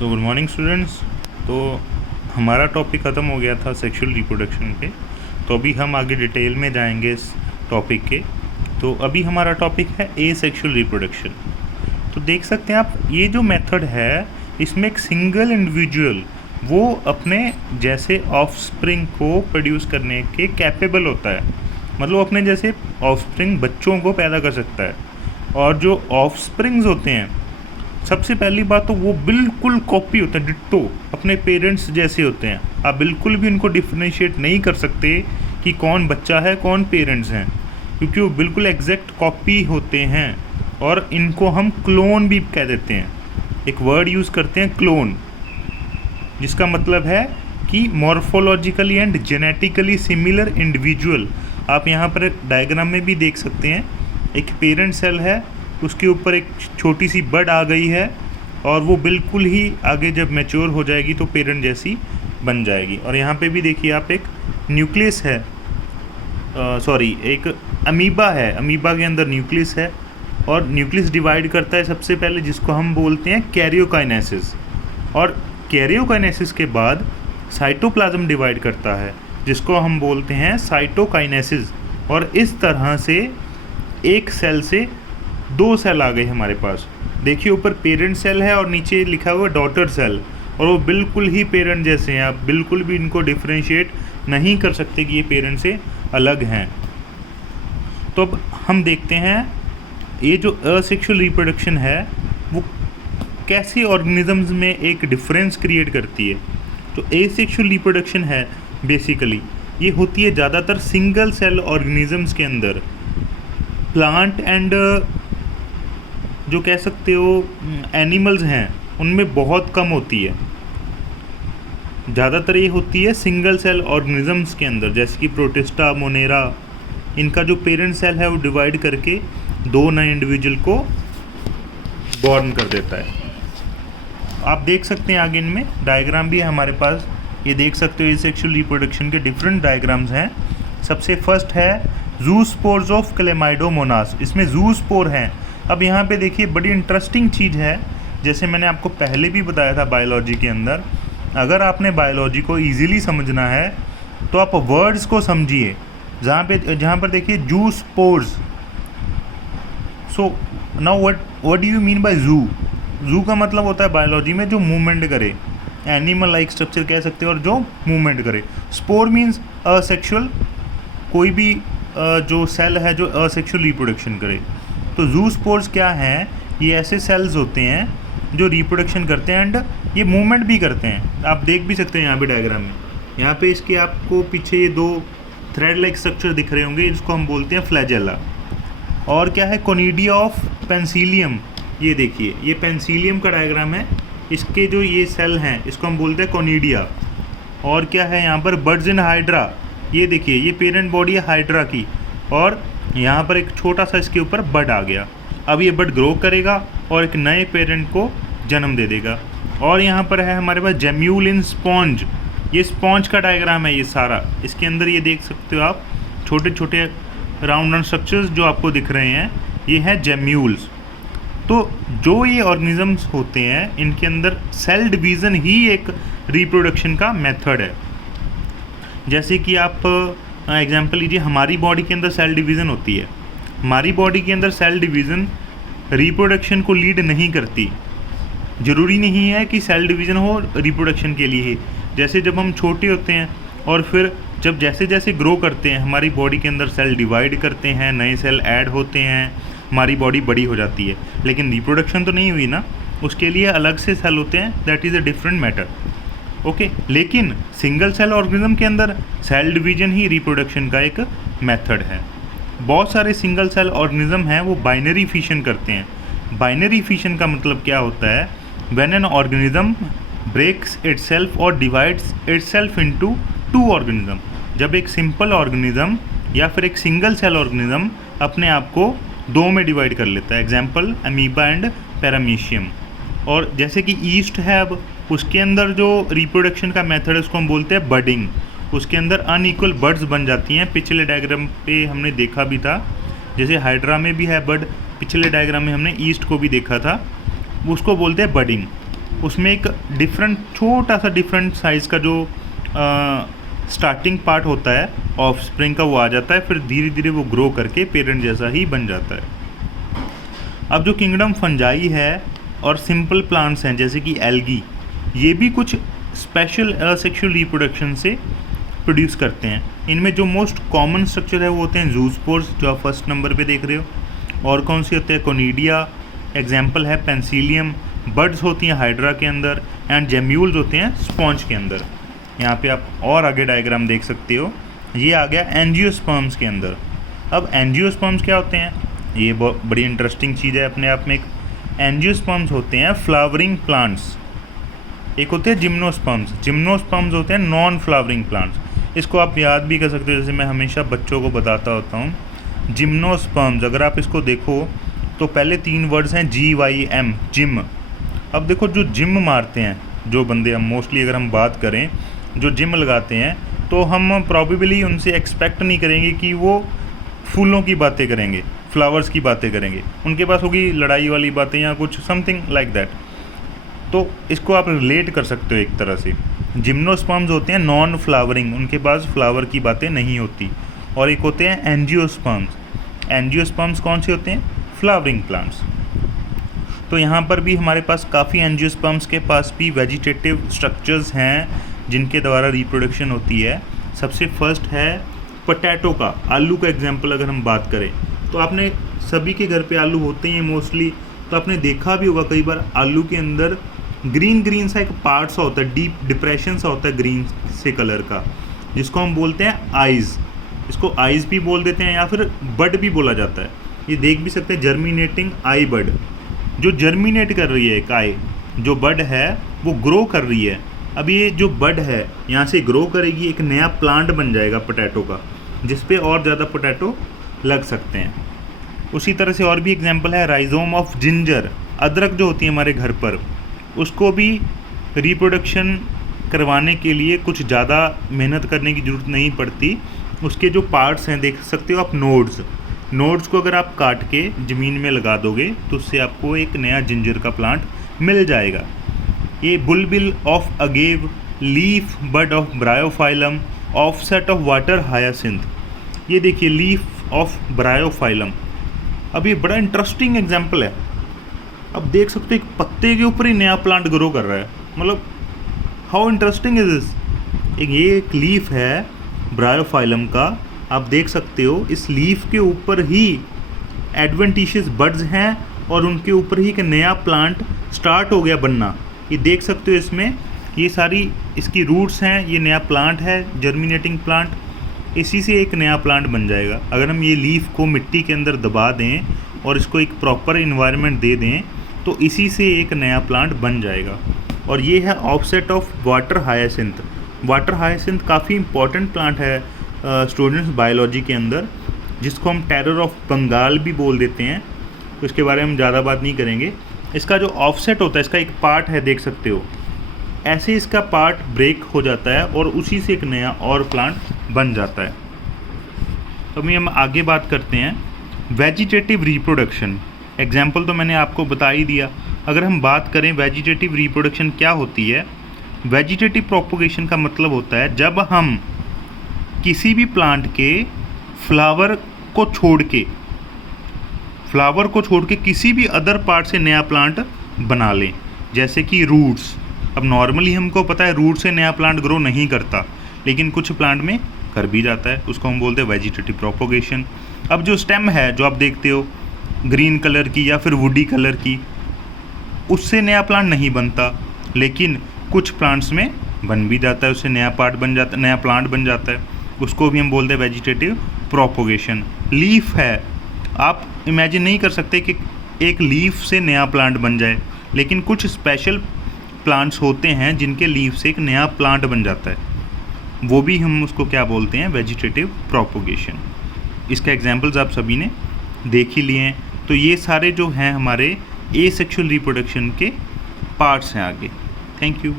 So good morning students. तो हमारा topic ख़त्म हो गया था सेक्सुअल रिप्रोडक्शन पे। तो अभी हम आगे डिटेल में जाएंगे इस टॉपिक के। तो अभी हमारा टॉपिक है एसेक्सुअल रिप्रोडक्शन। तो देख सकते हैं आप, ये जो मेथड है इसमें एक सिंगल इंडिविजुअल वो अपने जैसे ऑफस्प्रिंग को प्रोड्यूस करने के कैपेबल होता है, मतलब अपने जैसे ऑफस्प्रिंग बच्चों को पैदा कर सकता है। और जो ऑफस्प्रिंग्स होते हैं, सबसे पहली बात तो वो बिल्कुल कॉपी होते हैं, डिट्टो अपने पेरेंट्स जैसे होते हैं। आप बिल्कुल भी उनको डिफ्रेंशिएट नहीं कर सकते कि कौन बच्चा है कौन पेरेंट्स हैं, क्योंकि वो बिल्कुल एग्जैक्ट कॉपी होते हैं। और इनको हम क्लोन भी कह देते हैं। एक वर्ड यूज़ करते हैं क्लोन, जिसका मतलब है कि morphologically and genetically similar individual. आप यहाँ पर डायग्राम में भी देख सकते हैं, एक पेरेंट सेल है, उसके ऊपर एक छोटी सी बड आ गई है और वो बिल्कुल ही आगे जब मैच्योर हो जाएगी तो पेरेंट जैसी बन जाएगी। और यहाँ पे भी देखिए आप, एक न्यूक्लियस है, एक अमीबा है, अमीबा के अंदर न्यूक्लियस है और न्यूक्लियस डिवाइड करता है सबसे पहले, जिसको हम बोलते हैं कैरियोकाइनेसिस। और कैरियोकाइनेसिस के बाद साइटोप्लाज्म डिवाइड करता है, जिसको हम बोलते हैं साइटोकाइनेसिस। और इस तरह से एक सेल से दो सेल आ गए हमारे पास। देखिए ऊपर पेरेंट सेल है और नीचे लिखा हुआ डॉटर सेल, और वो बिल्कुल ही पेरेंट जैसे हैं। आप बिल्कुल भी इनको डिफ्रेंशिएट नहीं कर सकते कि ये पेरेंट से अलग हैं। तो अब हम देखते हैं ये जो असेक्सुअल रिप्रोडक्शन है वो कैसे ऑर्गेनिजम्स में एक डिफरेंस क्रिएट करती है। तो एसेक्सुअल रिप्रोडक्शन है बेसिकली, ये होती है ज़्यादातर सिंगल सेल ऑर्गेनिजम्स के अंदर। प्लांट एंड जो कह सकते हो एनिमल्स हैं उनमें बहुत कम होती है। ज़्यादातर ये होती है सिंगल सेल ऑर्गेनिजम्स के अंदर, जैसे कि प्रोटिस्टा, मोनेरा। इनका जो पेरेंट सेल है वो डिवाइड करके दो नए इंडिविजुअल को बॉर्न कर देता है। आप देख सकते हैं आगे इनमें डायग्राम भी है हमारे पास, ये देख सकते हो एसेक्सुअल रिप्रोडक्शन के डिफरेंट डायग्राम्स हैं। सबसे फर्स्ट है जूस्पोर्स ऑफ क्लेमाइडोमोनास, इसमें जूस्पोर हैं। अब यहाँ पे देखिए बड़ी इंटरेस्टिंग चीज़ है, जैसे मैंने आपको पहले भी बताया था बायोलॉजी के अंदर, अगर आपने बायोलॉजी को इजीली समझना है तो आप वर्ड्स को समझिए। जहाँ पर देखिए zoospores. So now what do you mean by जू? जू का मतलब होता है बायोलॉजी में जो मूवमेंट करे, एनिमल लाइक स्ट्रक्चर कह सकते हो, और जो मूवमेंट करे। स्पोर मीन्स असेक्सुअल, कोई भी जो सेल है जो असेक्सुअल रिप्रोडक्शन करे। तो जूस्पोर्स क्या हैं? ये ऐसे सेल्स होते हैं जो रिप्रोडक्शन करते हैं एंड ये मूवमेंट भी करते हैं। आप देख भी सकते हैं यहाँ पे डायग्राम में, यहाँ पे इसके आपको पीछे ये दो थ्रेड लाइक स्ट्रक्चर दिख रहे होंगे, इसको हम बोलते हैं फ्लैजेला। और क्या है? Conidia of penicillium. ये देखिए, ये पेंसिलियम का डायग्राम है, इसके जो ये सेल हैं इसको हम बोलते हैं कोनिडिया। और क्या है यहाँ पर? Birds in hydra. ये देखिए, ये पेरेंट बॉडी है हाइड्रा की, और यहाँ पर एक छोटा सा इसके ऊपर बड आ गया। अब ये बड ग्रो करेगा और एक नए पेरेंट को जन्म दे देगा। और यहाँ पर है हमारे पास जेम्यूल इन स्पॉन्ज। ये स्पॉन्ज का डायग्राम है ये सारा। इसके अंदर ये देख सकते हो आप, छोटे छोटे राउंड स्ट्रक्चर्स जो आपको दिख रहे हैं, ये हैं जेम्यूल्स। तो जो ये ऑर्गेनिजम्स होते हैं इनके अंदर सेल डिवीज़न ही एक रिप्रोडक्शन का मेथड है। जैसे कि आप एग्जाम्पल लीजिए, हमारी बॉडी के अंदर सेल डिवीज़न होती है। हमारी बॉडी के अंदर सेल डिवीज़न रिप्रोडक्शन को लीड नहीं करती। ज़रूरी नहीं है कि सेल डिवीज़न हो रिप्रोडक्शन के लिए ही। जैसे जब हम छोटे होते हैं और फिर जब जैसे जैसे ग्रो करते हैं हमारी बॉडी के अंदर सेल डिवाइड करते हैं, नए सेल ऐड होते हैं, हमारी बॉडी बड़ी हो जाती है। लेकिन रिप्रोडक्शन तो नहीं हुई ना, उसके लिए अलग से सेल होते हैं, that is a different matter. Okay, लेकिन सिंगल सेल ऑर्गेनिज्म के अंदर सेल डिवीजन ही रिप्रोडक्शन का एक मेथड है। बहुत सारे सिंगल सेल ऑर्गेनिज्म हैं वो बाइनरी फिशन करते हैं। बाइनरी फिशन का मतलब क्या होता है? When an organism breaks itself और divides itself into two organism. जब एक सिंपल ऑर्गेनिज्म या फिर एक सिंगल सेल ऑर्गेनिज्म अपने आप को दो में डिवाइड कर लेता है, एग्जाम्पल अमीबा एंड पैरामीशियम। और जैसे कि ईस्ट है, अब उसके अंदर जो रिप्रोडक्शन का मेथड है उसको हम बोलते हैं बडिंग। उसके अंदर अनइक्वल बर्ड्स बन जाती हैं। पिछले डायग्राम पे हमने देखा भी था, जैसे हाइड्रा में भी है बर्ड, पिछले डायग्राम में हमने ईस्ट को भी देखा था, उसको बोलते हैं बडिंग। उसमें एक छोटा सा डिफरेंट साइज़ का जो स्टार्टिंग पार्ट होता है ऑफस्प्रिंग का वो आ जाता है, फिर धीरे धीरे वो ग्रो करके पेरेंट जैसा ही बन जाता है। अब जो किंगडम फंजाई है और सिंपल प्लांट्स हैं जैसे कि एल्गी, ये भी कुछ स्पेशल सेक्सुअल रिप्रोडक्शन से प्रोड्यूस करते हैं। इनमें जो मोस्ट कॉमन स्ट्रक्चर है वो होते हैं जूस्पोर्स, जो आप फर्स्ट नंबर पे देख रहे हो। और कौन से होते हैं? कोनिडिया, एग्जाम्पल है पेंसिलियम। बर्ड्स होती हैं हाइड्रा के अंदर, एंड जेम्यूल्स होते हैं स्पॉन्ज के अंदर। यहाँ पे आप और आगे डायग्राम देख सकते हो, ये आ गया एंजियोस्पर्म्स के अंदर। अब एंजियोस्पर्म्स क्या होते हैं? ये बहुत बड़ी इंटरेस्टिंग चीज़ है अपने आप में। एक एंजियोस्पर्म्स होते हैं फ्लावरिंग प्लांट्स, एक होते हैं जिम्नोस्पर्म्स। जिम्नोस्पर्म्स होते हैं नॉन फ्लावरिंग प्लांट्स। इसको आप याद भी कर सकते हो, जैसे मैं हमेशा बच्चों को बताता होता हूँ। जिम्नोस्पर्म्स, अगर आप इसको देखो तो पहले 3 वर्ड्स हैं GYM, जिम। अब देखो जो जिम मारते हैं जो बंदे, हम मोस्टली अगर हम बात करें जो जिम लगाते हैं, तो हम प्रॉबेबली उनसे एक्सपेक्ट नहीं करेंगे कि वो फूलों की बातें करेंगे, फ्लावर्स की बातें करेंगे। उनके पास होगी लड़ाई वाली बातें या कुछ समथिंग लाइक दैट। तो इसको आप रिलेट कर सकते हो एक तरह से। जिम्नोस्पर्म्स होते हैं नॉन फ्लावरिंग, उनके पास फ्लावर की बातें नहीं होती। और एक होते हैं एंजियोस्पर्म्स। एंजियोस्पर्म्स कौन से होते हैं? Flowering plants. तो यहाँ पर भी हमारे पास काफ़ी एंजियोस्पर्म्स के पास भी वेजिटेटिव स्ट्रक्चर्स हैं जिनके द्वारा रिप्रोडक्शन होती है। सबसे फर्स्ट है पोटैटो का, आलू का एग्जाम्पल अगर हम बात करें तो आपने सभी के घर पे आलू होते हैं मोस्टली, तो आपने देखा भी होगा कई बार आलू के अंदर ग्रीन सा एक पार्ट सा होता है, डीप डिप्रेशन सा होता है ग्रीन से कलर का, जिसको हम बोलते हैं आइज़। इसको आइज़ भी बोल देते हैं या फिर बड भी बोला जाता है। ये देख भी सकते हैं जर्मिनेटिंग आई बड, जो जर्मिनेट कर रही है एक आई, जो बड है वो ग्रो कर रही है। अब ये जो बड है यहाँ से ग्रो करेगी, एक नया प्लांट बन जाएगा पोटैटो का, जिस पे और ज़्यादा पोटैटो लग सकते हैं। उसी तरह से और भी एग्जांपल है राइजोम ऑफ जिंजर। अदरक जो होती है हमारे घर पर, उसको भी रिप्रोडक्शन करवाने के लिए कुछ ज़्यादा मेहनत करने की ज़रूरत नहीं पड़ती। उसके जो पार्ट्स हैं देख सकते हो आप, नोड्स को अगर आप काट के ज़मीन में लगा दोगे तो उससे आपको एक नया जिंजर का प्लांट मिल जाएगा। ये bulbil of agave, leaf bud of bryophyllum, offset of water hyacinth. ये देखिए लीफ ऑफ ब्रायोफाइलम। अब ये बड़ा इंटरेस्टिंग एग्जाम्पल है। अब देख सकते हो एक पत्ते के ऊपर ही नया प्लांट ग्रो कर रहा है, मतलब हाउ इंटरेस्टिंग इज दिस। ये एक लीफ है ब्रायोफाइलम का, आप देख सकते हो इस लीफ के ऊपर ही एडवेंटिशियस बड्स हैं और उनके ऊपर ही एक नया प्लांट स्टार्ट हो गया बनना। ये देख सकते हो इसमें ये सारी इसकी रूट्स हैं, ये नया प्लांट है जर्मिनेटिंग प्लांट, इसी से एक नया प्लांट बन जाएगा। अगर हम ये लीफ को मिट्टी के अंदर दबा दें और इसको एक प्रॉपर इन्वायरमेंट दे दें तो इसी से एक नया प्लांट बन जाएगा। और ये है offset of water hyacinth. Water hyacinth काफ़ी इंपॉर्टेंट प्लांट है स्टूडेंट्स बायोलॉजी के अंदर, जिसको हम टेरर ऑफ बंगाल भी बोल देते हैं। तो इसके बारे में हम ज़्यादा बात नहीं करेंगे। इसका जो ऑफसेट होता है, इसका एक पार्ट है देख सकते हो, ऐसे इसका पार्ट ब्रेक हो जाता है और उसी से एक नया और प्लांट बन जाता है। तो अभी हम आगे बात करते हैं वेजिटेटिव रिप्रोडक्शन। एग्जाम्पल तो मैंने आपको बता ही दिया। अगर हम बात करें वेजिटेटिव रिप्रोडक्शन क्या होती है, वेजिटेटिव प्रोपोगेशन का मतलब होता है जब हम किसी भी प्लांट के फ्लावर को छोड़ के किसी भी अदर पार्ट से नया प्लांट बना लें, जैसे कि रूट्स। अब नॉर्मली हमको पता है रूट से नया प्लांट ग्रो नहीं करता, लेकिन कुछ प्लांट में कर भी जाता है, उसको हम बोलते हैं वेजिटेटिव प्रोपोगेशन। अब जो स्टेम है जो आप देखते हो ग्रीन कलर की या फिर वुडी कलर की, उससे नया प्लांट नहीं बनता, लेकिन कुछ प्लांट्स में बन भी जाता है, उससे नया प्लांट बन जाता है, उसको भी हम बोलते हैं वेजिटेटिव प्रोपोगेशन। लीफ है, आप इमेजिन नहीं कर सकते कि एक लीफ से नया प्लांट बन जाए, लेकिन कुछ स्पेशल प्लांट्स होते हैं जिनके लीफ से एक नया प्लांट बन जाता है, वो भी हम उसको क्या बोलते हैं, वेजिटेटिव प्रोपोगेशन। इसका एग्जांपल्स आप सभी ने देख ही लिए हैं। तो ये सारे जो हैं हमारे एसेक्सुअल रिप्रोडक्शन के पार्ट्स हैं आगे। Thank you.